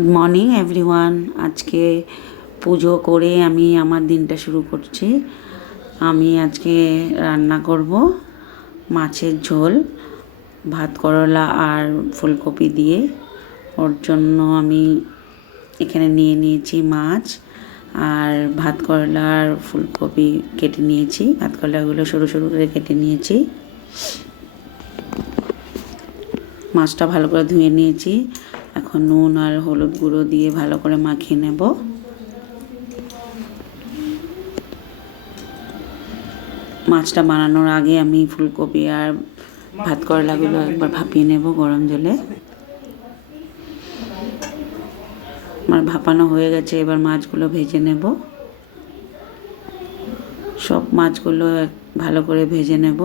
Good morning everyone. আজকে পুজো করে আমি আমার দিনটা শুরু করছি। আমি আজকে রান্না করব মাছের ঝোল, ভাত করলা আর ফুলকপি দিয়ে। ওর জন্য আমি এখানে নিয়ে নিয়েছি মাছ আর ভাত করলা আর ফুলকপি কেটে নিয়েছি। ভাত করলাগুলো সরু সরু করে কেটে নিয়েছি। মাছটা ভালো করে ধুয়ে নিয়েছি। এখন নুন আর হলুদ গুঁড়ো দিয়ে ভালো করে মাখিয়ে নেব। মাছটা বানানোর আগে আমি ফুলকপি আর ভাত করলাগুলো একবার ভাপিয়ে নেব গরম জলে। আমার ভাপানো হয়ে গেছে, এবার মাছগুলো ভেজে নেব। সব মাছগুলো ভালো করে ভেজে নেব।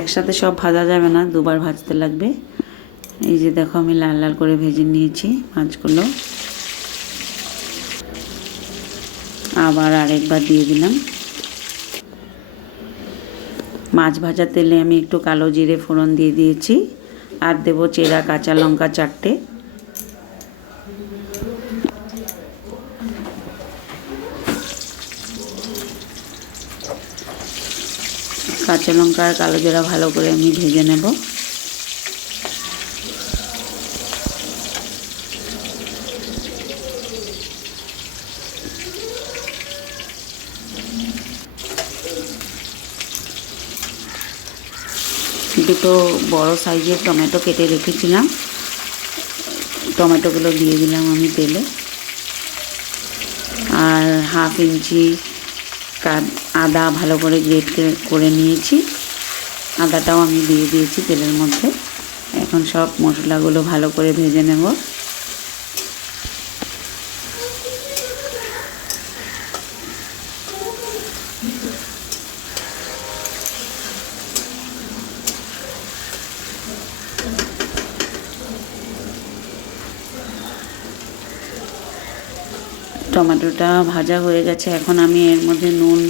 একসাথে সব ভাজা যাবে না, দুবার ভাজতে লাগবে। এই যে দেখো আমি লাল লাল করে ভেজে নিয়েছি মাছগুলো। আবার আরেকবার দিয়ে দিলাম। মাছ ভাজা তেলে আমি একটু কালো জিরে ফোড়ন দিয়ে দিয়েছি আর দেবো চেরা কাঁচা লঙ্কা 4টে। কাঁচা লঙ্কা আর কালো জিরা ভালো করে আমি ভেজে নেব। দুটো বড় সাইজের টমেটো কেটে রেখেছিলাম, টমেটোগুলো দিয়ে দিলাম আমি তেলে। আর হাফ ইঞ্চি আদা ভালো করে গ্রেট করে নিয়েছি, আদাটাও আমি দিয়ে দিয়েছি তেলের মধ্যে। এখন সব মশলাগুলো ভালো করে ভেজে নেব। টমেটোটা ভাজা হয়ে গেছে, এখন আমি এর মধ্যে নুন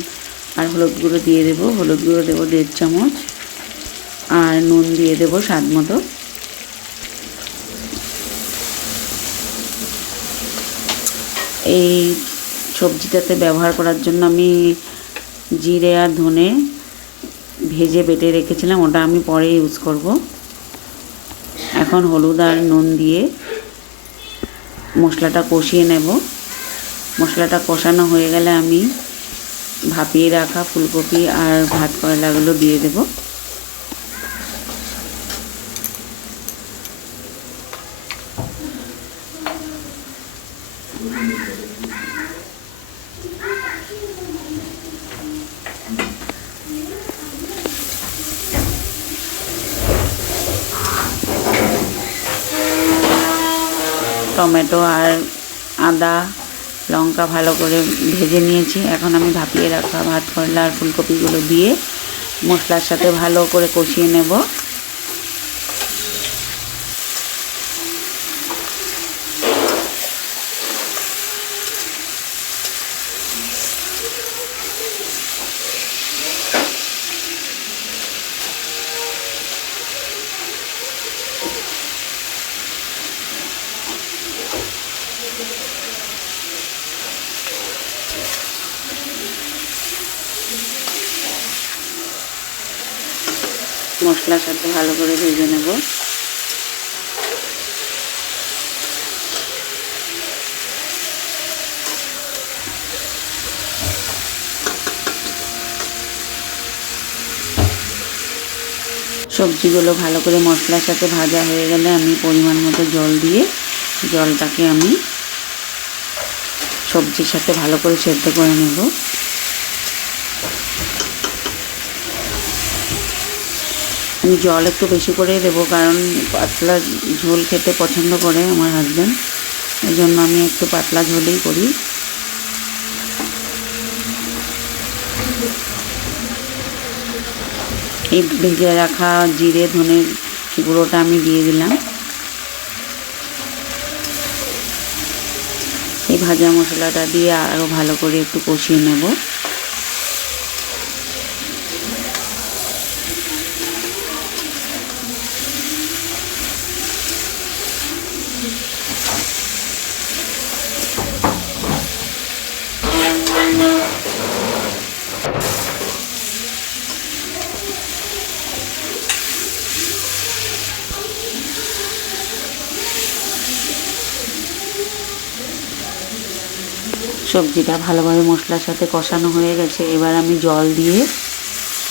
আর হলুদ গুঁড়ো দিয়ে দেবো। হলুদ গুঁড়ো দেবো 1.5 চামচ আর নুন দিয়ে দেবো স্বাদ মতো। এই সবজিটাতে ব্যবহার করার জন্য আমি জিরে আর ধনে ভেজে বেটে রেখেছিলাম, ওটা আমি পরে ইউজ করব। এখন হলুদ আর নুন দিয়ে মশলাটা কষিয়ে নেব। মশলাটা কষানো হয়ে গেলে আমি ভাপিয়ে রাখা ফুলকপি আর ভাত করলাগুলো দিয়ে দেব। টমেটো আর আদা লঙ্কা ভালো করে ভেজে নিয়েছি। এখন আমি ভাপিয়ে রাখা ভাত করলা আর ফুলকপিগুলো দিয়ে মশলার সাথে ভালো করে কষিয়ে নেব। মশলার সাথে ভালো করে ভেজে নেব। সবজিগুলো ভালো করে মশলার সাথে ভাজা হয়ে গেলে আমি পরিমাণ মতো জল দিয়ে জলটাকে আমি সবজির সাথে ভালো করে সেদ্ধ করে নেব। আমি জল একটু বেশি করে দেবো, কারণ পাতলা ঝোল খেতে পছন্দ করে আমার হাজব্যান্ড, এই জন্য আমি একটু পাতলা ঝোলেই করি। এই ভেজে রাখা জিরে ধনে গুঁড়োটা আমি দিয়ে দিলাম। এই ভাজা মশলাটা দিয়ে আরও ভালো করে একটু কষিয়ে নেব। সবজিটা ভালোভাবে মশলার সাথে কষানো হয়ে গেছে। এবার আমি জল দিয়ে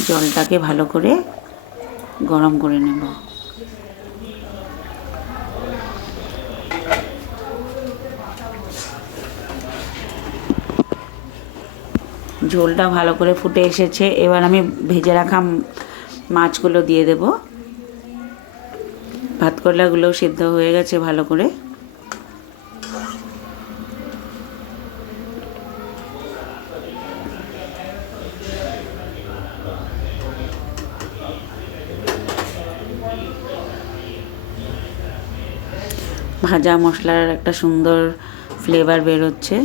জলটাকে ভালো করে গরম করে নেব। ঝোলটা ভালো করে ফুটে এসেছে। এবার আমি ভেজে রাখা মাছগুলো দিয়ে দেব। ভাত করলাগুলো সিদ্ধ হয়ে গেছে ভালো করে। ভাজা মশলার একটা সুন্দর ফ্লেভার বেরোচ্ছে।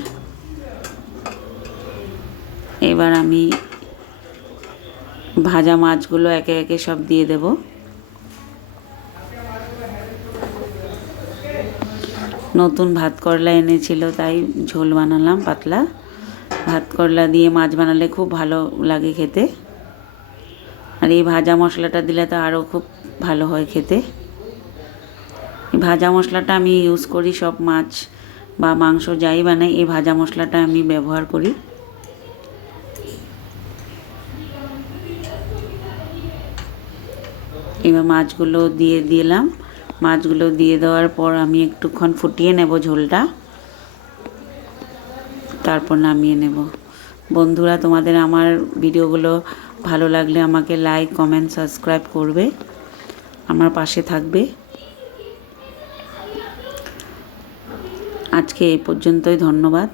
এবার আমি ভাজা মাছগুলো একে একে সব দিয়ে দেব। নতুন ভাত করলা এনেছিল, তাই ঝোল বানালাম পাতলা। ভাত করলা দিয়ে মাছ বানালে খুব ভালো লাগে খেতে, আর এই ভাজা মশলাটা দিলে তো আরও খুব ভালো হয় খেতে। এই ভাজা মশলাটা আমি ইউজ করি সব মাছ বা মাংস যাই বানাই, এই ভাজা মশলাটা আমি ব্যবহার করি। এবার মাছগুলো দিয়ে দিলাম। মাছগুলো দিয়ে দেওয়ার পর আমি একটুক্ষণ ফুটিয়ে নেব ঝোলটা, তারপর নামিয়ে নেব। বন্ধুরা, তোমাদের আমার ভিডিওগুলো ভালো লাগলে আমাকে লাইক, কমেন্ট, সাবস্ক্রাইব করবে, আমার পাশে থাকবে। আজকে এই পর্যন্তই, ধন্যবাদ।